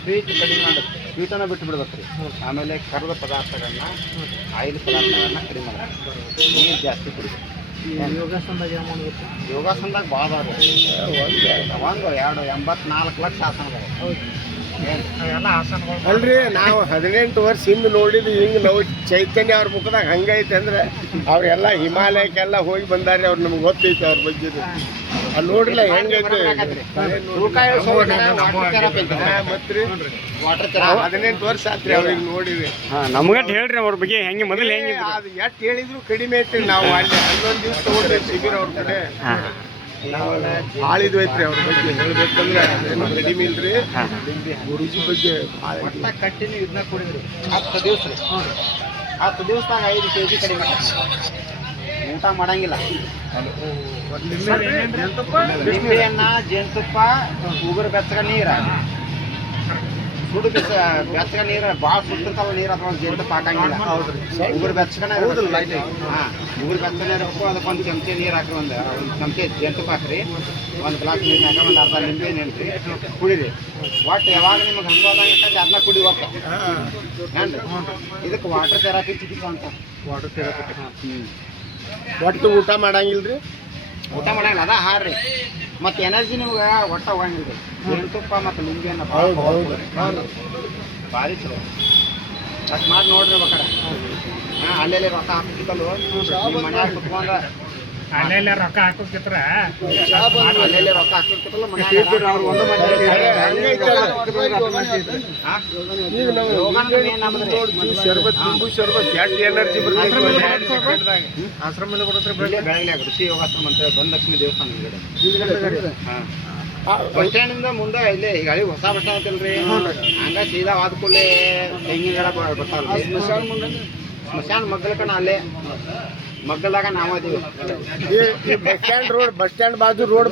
Sweet ಕಡಿಮೆ ಮಾಡೋದು, ಸ್ವೀಟನ್ನು ಬಿಟ್ಟು ಬಿಡ್ಬೇಕು ರೀ. ಆಮೇಲೆ ಕರದ ಪದಾರ್ಥಗಳನ್ನ, ಆಯಿಲ್ ಪದಾರ್ಥಗಳನ್ನ ಕಡಿಮೆ ಮಾಡೋದು, ನೀರು ಜಾಸ್ತಿ ಕುಡಿಬೇಕು. ಯೋಗಾಸನದಾಗ ಏನು ಮಾಡ್ಬೇಕು? ಯೋಗಾಸನದಾಗ ಭಾಳ ಅದಾವ ರೀ. ಒಂದು 84 ಲಕ್ಷ ಆಸನಗಳು. ಎಲ್ಲ ಆಸನಗಳು ಅಲ್ರಿ ನಾವು 18 ವರ್ಷ ಹಿಂದೆ ನೋಡಿದ್ವಿ. ಹಿಂಗೆ ನಾವು ಚೈತನ್ಯ ಅವ್ರ ಮುಖದಾಗ ಹಂಗೈತೆ ಅಂದ್ರೆ ಅವರೆಲ್ಲ ಹಿಮಾಲಯಕ್ಕೆಲ್ಲ ಹೋಗಿ ಬಂದಾರೆ. ಅವ್ರು ನಮ್ಗೆ ಗೊತ್ತೈತೆ ಅವ್ರ ಬಗ್ಗೆ. ಅಲ್ಲಿ ನೋಡ್ರಲ್ಲ ಹೆಂಗೈತೆ ಮತ್ರಿ. ವಾಟರ್ ಥೆರಪಿ 18 ವರ್ಷ ಆತ್ರಿ ಅವ್ರಿಗೆ ನೋಡಿವಿ. ನಮ್ಗಟ್ ಹೇಳ್ರಿ ಅವ್ರ ಬಗ್ಗೆ ಹೆಂಗೆ ಮೊದಲು ಹೆಂಗೆ ಅದು ಎಷ್ಟು ಹೇಳಿದ್ರು ಕಡಿಮೆ ಐತ್ರಿ. ನಾವು ಅಲ್ಲಿ 11 ದಿವಸ ತಗೊಂಡ್ರಿ ಶಿಬಿರ ಅವ್ರ ಕಡೆ. ಭಾಳ ಇದು ಐತ್ರಿ ಅವ್ರ ಬಗ್ಗೆ ಹೇಳ್ಬೇಕಂದ್ರೆ ಏನು ಕಡಿಮೆ ಇಲ್ರಿ. ಗುರುಜಿ ಬಗ್ಗೆ ಭಾಳ ಒಟ್ಟ ಕಂಟಿನ್ಯೂ ಇದನ್ನ ಕುಡಿದ್ರಿ 10 ದಿವಸ ರೀ. 10 ದಿವಸದಾಗ 5 kg ಕಡಿಮೆ ಆಗುತ್ತೆ. ಊಟ ಮಾಡಂಗಿಲ್ಲ. ನಿಂಬೆಯನ್ನ, ಜೇನುತುಪ್ಪ, ಉಗುರು ಬೆಚ್ಚಗ ನೀರ, ಸುಡು ಬೆಚ್ಚಗ ನೀರು, ಭಾಳ ಸುಟ್ಟಿರ್ತಾವ ನೀರು ಅಥವಾ ಜೇನುತುಪ್ಪ ಹಾಕಂಗಿಲ್ಲ. ಉಗುರು ಬೆಚ್ಚಗನ ಹಾಂ, ಉಗುರು ಬೆಚ್ಚಗನ ಇರಬೇಕು. ಅದಕ್ಕೊಂದು ಚಮಚೆ ನೀರು ಹಾಕಿ, ಒಂದು ಚಮಚೆ ಜೇನುತುಪ್ಪ ಹಾಕ್ರಿ, ಒಂದು ಗ್ಲಾಸ್ ನೀರು ಹಾಕಿ, ಒಂದು ಅರ್ಧ ನಿಂಬೆ ನೆನ್ರಿ ಕುಡಿರಿ. ಒಟ್ಟು ಯಾವಾಗ ನಿಮಗೆ ಹಂಗೋದಂಗೆ ಇರ್ತದೆ ಅದನ್ನ ಕುಡಿ ಒಟ್ಟು. ಏನ್ರಿ ಇದಕ್ಕೆ ವಾಟರ್ ಥೆರಪಿ ಚಿಕಿತ್ಸೆ ಅಂತ. Water therapy. ಒಟ್ಟು ಊಟ ಮಾಡಂಗಿಲ್ರಿ. ಊಟ ಮಾಡಂಗಿಲ್ಲ, ಅದ ಆಹಾರ ರೀ. ಮತ್ತು ಎನರ್ಜಿ ನಿಮ್ಗೆ ಒಟ್ಟ ಹೋಗಂಗಿಲ್ಲ ರೀ. ಜೇನುತುಪ್ಪ ಮತ್ತು ನಿಂಬೆಯನ್ನು ಭಾರಿ ಚಲೋ. ಅಷ್ಟು ಮಾಡಿ ನೋಡ್ರಿ ಬೇಕಾರೆ. ಹಾಂ, ಅಲ್ಲೆಲ್ಲಿ ರೊಕ್ಕ ಹಾಕಿತ್ತಲ್ವ ನಿಮ್ಮ ಮನ್ಯಾಗ ಕುತ್ಕೊಂಡು ಅಲ್ಲೆಲ್ಲ ರೊಕ್ಕ ಹಾಕೋಕಿತ್ರ ಅಲ್ಲೆಲ್ಲಿ ರೊಕ್ಕ ಹಾಕಿರ್ತಿತ್ತಲ್ಲ ಮನ್ಯಾಗ ಅವ್ರು ಒಂದು ಶರ್ಬತ್, ನಿಂಬು ಶರ್ಬತ್ ಎಷ್ಟು ಎನರ್ಜಿ ಆಶ್ರಮ ಬರುತ್ತೆ. ಬೆಳಗ್ಗೆ ಋಷಿ ಯೋಗಾಶ್ರಮ ಅಂತ ಧನಲಕ್ಷ್ಮಿ ದೇವಸ್ಥಾನ ಹಿಂಗಡೆ. ಹಾಂ, ಬಸ್ ಸ್ಟ್ಯಾಂಡಿಂದ ಮುಂದೆ ಇಲ್ಲೇ ಈಗ ಹಳಿ ಹೊಸ ಬಸ್ ಸ್ಟ್ಯಾಂಡ್ ಐತಲ್ರಿ, ಹಂಗ ಸೀದಾ ಆದ ಕೂಡಲೇ ತೆಂಗಿನ ಗಿಡ ಬರ್ತಾವ್ರಿ. ಸ್ಮಶಾನ ಮಗ್ಗಲಕನ ಅಲ್ಲೇ ಮಗ್ಗಲ್ದಾಗ ನಾವು ಅದೀವಿ. ಬಸ್ ಸ್ಟ್ಯಾಂಡ್ ಬಾಜು ರೋಡ್